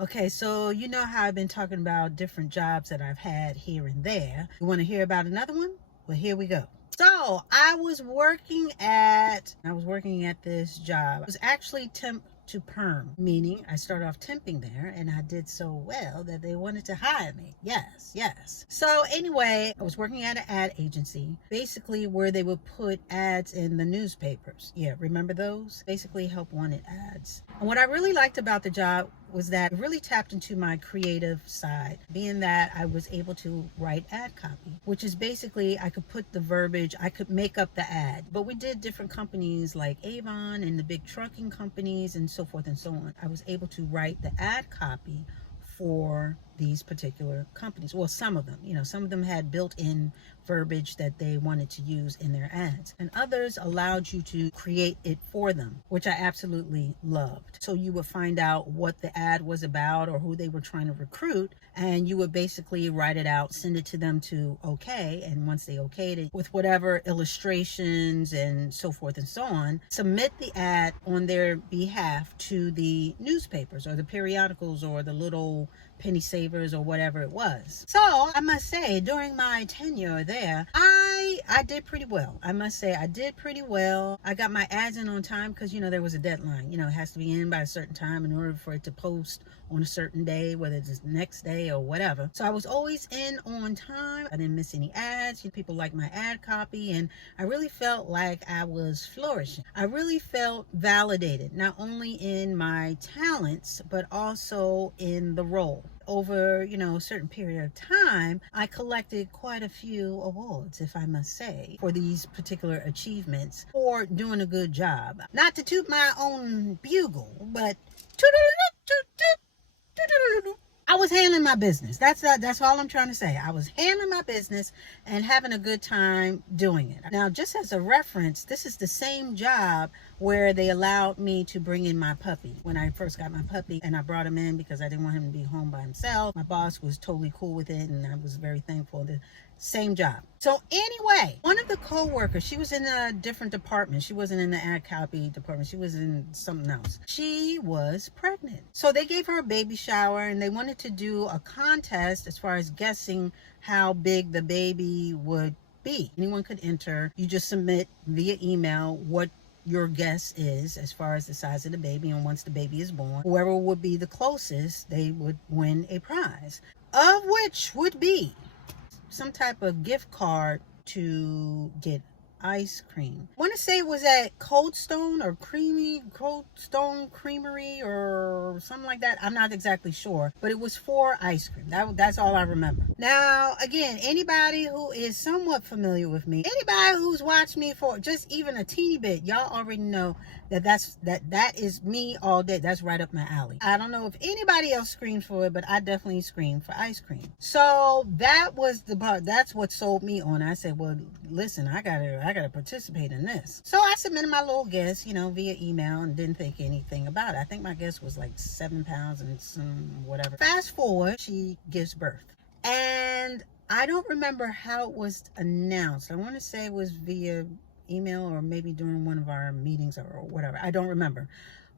Okay, so you know how I've been talking about different jobs that I've had here and there. You want to hear about another one? Well, here we go. So I was working at this job. It was actually temp to perm, meaning I started off temping there and I did so well that they wanted to hire me. Yes, yes. So anyway, I was working at an ad agency, basically where they would put ads in the newspapers. Yeah, remember those? Basically help wanted ads. And what I really liked about the job was that it really tapped into my creative side, being that I was able to write ad copy, which is basically I could put the verbiage, I could make up the ad. But we did different companies like Avon and the big trucking companies and so forth and so on. I was able to write the ad copy for these particular companies. Well, some of them had built-in verbiage that they wanted to use in their ads, and others allowed you to create it for them, which I absolutely loved. So you would find out what the ad was about or who they were trying to recruit, and you would basically write it out, send it to them to okay, and once they okayed it with whatever illustrations and so forth and so on, submit the ad on their behalf to the newspapers or the periodicals or the little penny savers or whatever it was. So I must say, during my tenure there, I did pretty well. I must say I did pretty well. I got my ads in on time because there was a deadline. It has to be in by a certain time in order for it to post on a certain day, whether it's the next day or whatever. So I was always in on time. I didn't miss any ads. People liked my ad copy, and I really felt like I was flourishing. I really felt validated, not only in my talents, but also in the role. Over, a certain period of time, I collected quite a few awards, if I must say, for these particular achievements for doing a good job. Not to toot my own bugle, but I was handling my business. That's all I'm trying to say. I was handling my business and having a good time doing it. Now, just as a reference, this is the same job where they allowed me to bring in my puppy. When I first got my puppy and I brought him in because I didn't want him to be home by himself. My boss was totally cool with it, and I was very thankful. The same job. So anyway, one of the co-workers, she was in a different department. She wasn't in the ad copy department. She was in something else. She was pregnant. So they gave her a baby shower, and they wanted to do a contest as far as guessing how big the baby would be. Anyone could enter. You just submit via email what your guess is as far as the size of the baby, and once the baby is born, whoever would be the closest, they would win a prize, of which would be some type of gift card to get ice cream. I want to say it was at Cold Stone Creamery or something like that. I'm not exactly sure, but it was for ice cream. That's all I remember. Now, again, anybody who is somewhat familiar with me, anybody who's watched me for just even a teeny bit, y'all already know that is me all day. That's right up my alley. I don't know if anybody else screams for it, but I definitely scream for ice cream. So that was the part. That's what sold me on. I said, well, listen, I gotta participate in this. So I submitted my little guess, via email, and didn't think anything about it. I think my guess was like 7 pounds and some whatever. Fast forward, she gives birth. And I don't remember how it was announced. I want to say it was via email or maybe during one of our meetings or whatever. I don't remember.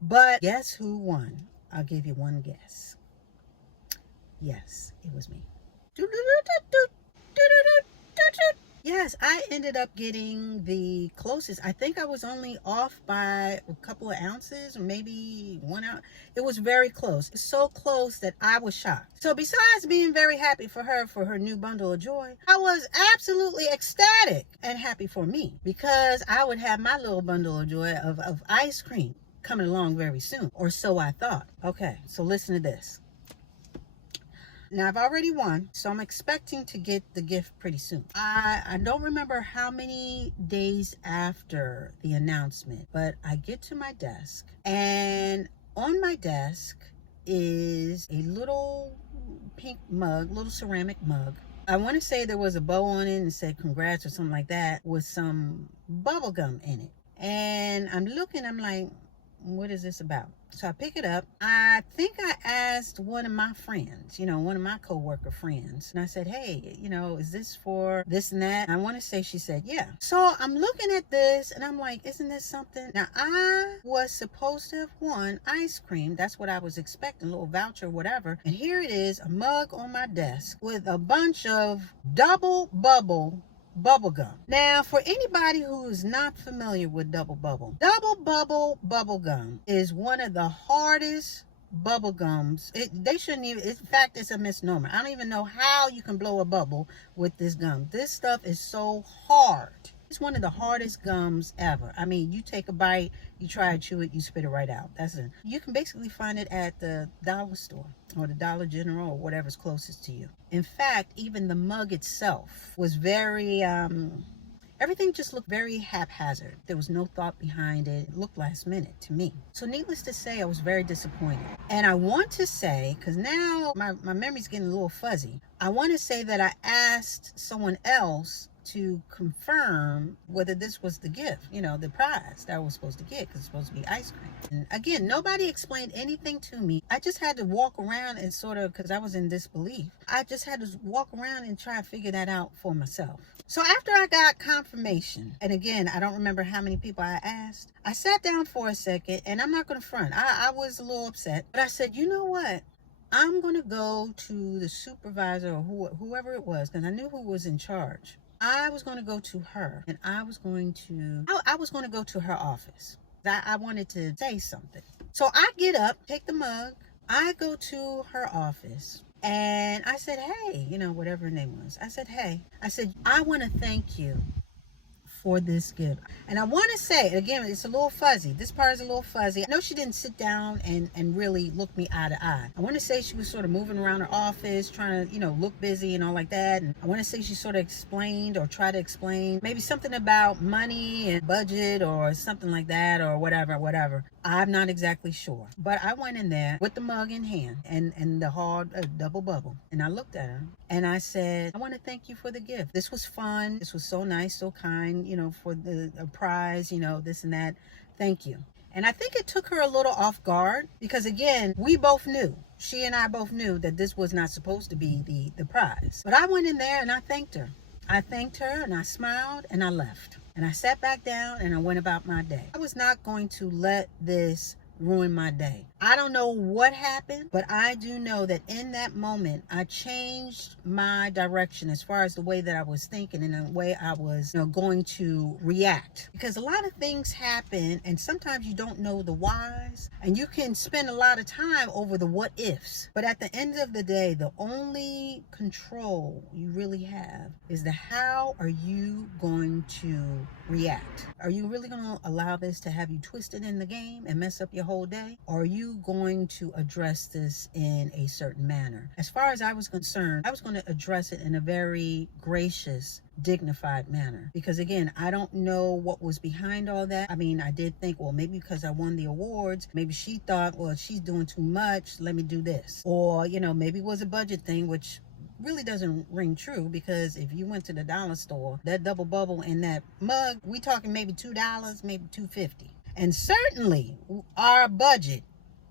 But guess who won? I'll give you one guess. Yes, it was me. Yes, I ended up getting the closest. I think I was only off by a couple of ounces, or maybe 1 ounce. It was very close. So close that I was shocked. So besides being very happy for her new bundle of joy, I was absolutely ecstatic and happy for me, because I would have my little bundle of joy of ice cream coming along very soon, or so I thought. Okay, so listen to this. Now, I've already won, so I'm expecting to get the gift pretty soon. I don't remember how many days after the announcement, but I get to my desk, and on my desk is a little pink mug, little ceramic mug. I want to say there was a bow on it and said congrats or something like that, with some bubble gum in it. And I'm looking, I'm like, what is this about? So I pick it up. I think I asked one of my friends, one of my coworker friends, and I said, hey, is this for this and that? And I want to say she said, yeah. So I'm looking at this and I'm like, isn't this something? Now, I was supposed to have won ice cream. That's what I was expecting, a little voucher, whatever. And here it is, a mug on my desk with a bunch of double bubblegum. Now, for anybody who is not familiar with double bubble bubblegum is one of the hardest bubble gums. They shouldn't even, in fact, it's a misnomer. I don't even know how you can blow a bubble with this gum. This stuff is so hard. It's one of the hardest gums ever. I mean, you take a bite, you try to chew it, you spit it right out. That's it. You can basically find it at the dollar store or the Dollar General or whatever's closest to you. In fact, even the mug itself was very, everything just looked very haphazard. There was no thought behind it. It looked last minute to me. So needless to say, I was very disappointed. And I want to say, because now my memory's getting a little fuzzy, I want to say that I asked someone else to confirm whether this was the gift, the prize that I was supposed to get, because it's supposed to be ice cream. And again, nobody explained anything to me. I just had to walk around and sort of, because I was in disbelief, I just had to walk around and try to figure that out for myself. So after I got confirmation, and again, I don't remember how many people I asked, I sat down for a second, and I'm not going to front. I was a little upset, but I said, you know what? I'm going to go to the supervisor or whoever it was, because I knew who was in charge. I was going to go to her, and I was going to go to her office. I wanted to say something. So I get up, take the mug, I go to her office, and I said, hey, whatever her name was. I said, hey, I want to thank you for this gift. And I want to say, again, it's a little fuzzy. This part is a little fuzzy. I know she didn't sit down and really look me eye to eye. I want to say she was sort of moving around her office, trying to, look busy and all like that. And I want to say she sort of explained or tried to explain maybe something about money and budget or something like that or whatever. I'm not exactly sure. But I went in there with the mug in hand and the hard double bubble. And I looked at her and I said, I want to thank you for the gift. This was fun. This was so nice, so kind, for the prize, this and that. Thank you. And I think it took her a little off guard because, again, she and I both knew that this was not supposed to be the prize. But I went in there and I thanked her. And I smiled and I left. And I sat back down and I went about my day. I was not going to let this ruin my day. I don't know what happened, but I do know that in that moment, I changed my direction as far as the way that I was thinking and the way I was going to react. Because a lot of things happen and sometimes you don't know the whys and you can spend a lot of time over the what ifs. But at the end of the day, the only control you really have is the how are you going to react? Are you really going to allow this to have you twisted in the game and mess up your whole day? Or are you going to address this in a certain manner? As far as I was concerned, I was going to address it in a very gracious, dignified manner. Because again, I don't know what was behind all that. I mean, I did think, well, maybe because I won the awards, maybe she thought, well, she's doing too much, let me do this. Or, maybe it was a budget thing, which really doesn't ring true, because if you went to the dollar store, that double bubble in that mug, we talking maybe $2, maybe $2.50. And certainly our budget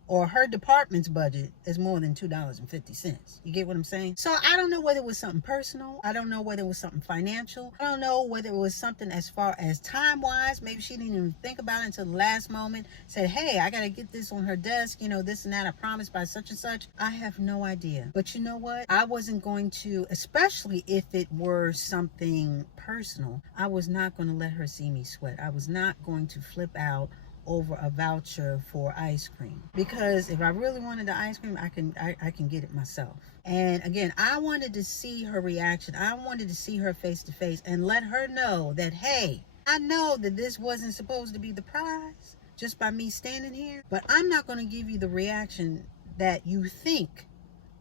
or her department's budget is more than $2.50. You get what I'm saying? So I don't know whether it was something personal. I don't know whether it was something financial. I don't know whether it was something as far as time-wise. Maybe she didn't even think about it until the last moment. Said, hey, I got to get this on her desk, this and that. I promised by such and such. I have no idea. But you know what? I wasn't going to, especially if it were something personal, I was not going to let her see me sweat. I was not going to flip out over a voucher for ice cream, because if I really wanted the ice cream, I can get it myself. And again, I wanted to see her reaction. I wanted to see her face to face and let her know that, hey, I know that this wasn't supposed to be the prize just by me standing here, but I'm not going to give you the reaction that you think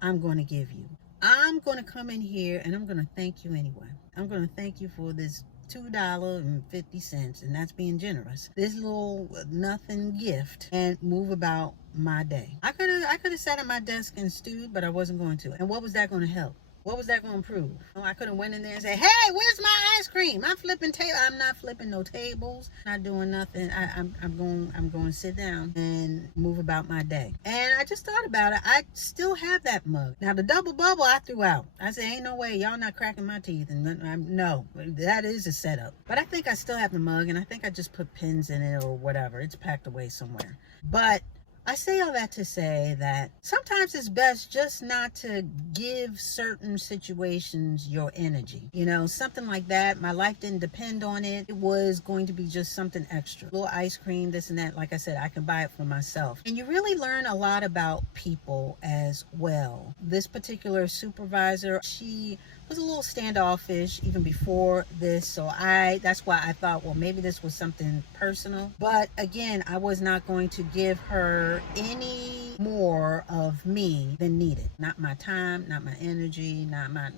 I'm going to give you. I'm going to come in here and I'm going to thank you anyway. I'm going to thank you for this $2.50, and that's being generous, this little nothing gift, and move about my day. I could have sat at my desk and stewed, but I wasn't going to. And what was that going to help? What was that going to prove? Oh, I could have went in there and said, hey, where's my ice cream? I'm flipping table. I'm not flipping no tables. Not doing nothing. I'm going to sit down and move about my day. And I just thought about it. I still have that mug. Now, the double bubble I threw out. I said, ain't no way. Y'all not cracking my teeth. And no, that is a setup. But I think I still have the mug, and I think I just put pins in it or whatever. It's packed away somewhere. But I say all that to say that sometimes it's best just not to give certain situations your energy. You know, something like that. My life didn't depend on it. It was going to be just something extra. A little ice cream, this and that. Like I said, I can buy it for myself. And you really learn a lot about people as well. This particular supervisor, she was a little standoffish even before this, so that's why I thought, well, maybe this was something personal. But again, I was not going to give her any more of me than needed. Not my time, not my energy, not my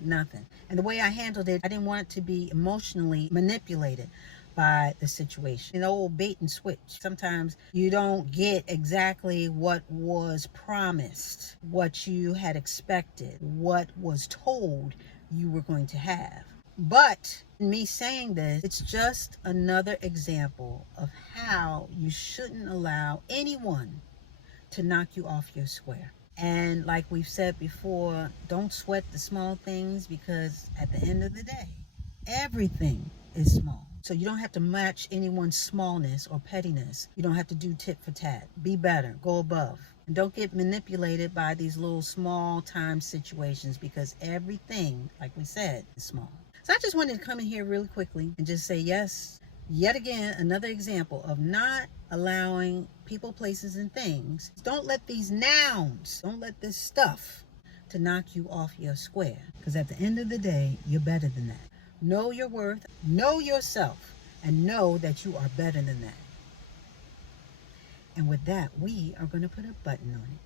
nothing. And the way I handled it, I didn't want it to be emotionally manipulated by the situation. An old bait and switch. Sometimes you don't get exactly what was promised, what you had expected, what was told you were going to have. But me saying this, it's just another example of how you shouldn't allow anyone to knock you off your square. And like we've said before, don't sweat the small things, because at the end of the day, everything is small. So you don't have to match anyone's smallness or pettiness. You don't have to do tit for tat. Be better. Go above. And don't get manipulated by these little small time situations, because everything, like we said, is small. So I just wanted to come in here really quickly and just say, yes, yet again, another example of not allowing people, places, and things. Don't let these nouns, don't let this stuff to knock you off your square. Because at the end of the day, you're better than that. Know your worth, know yourself, and know that you are better than that. And with that, we are going to put a button on it.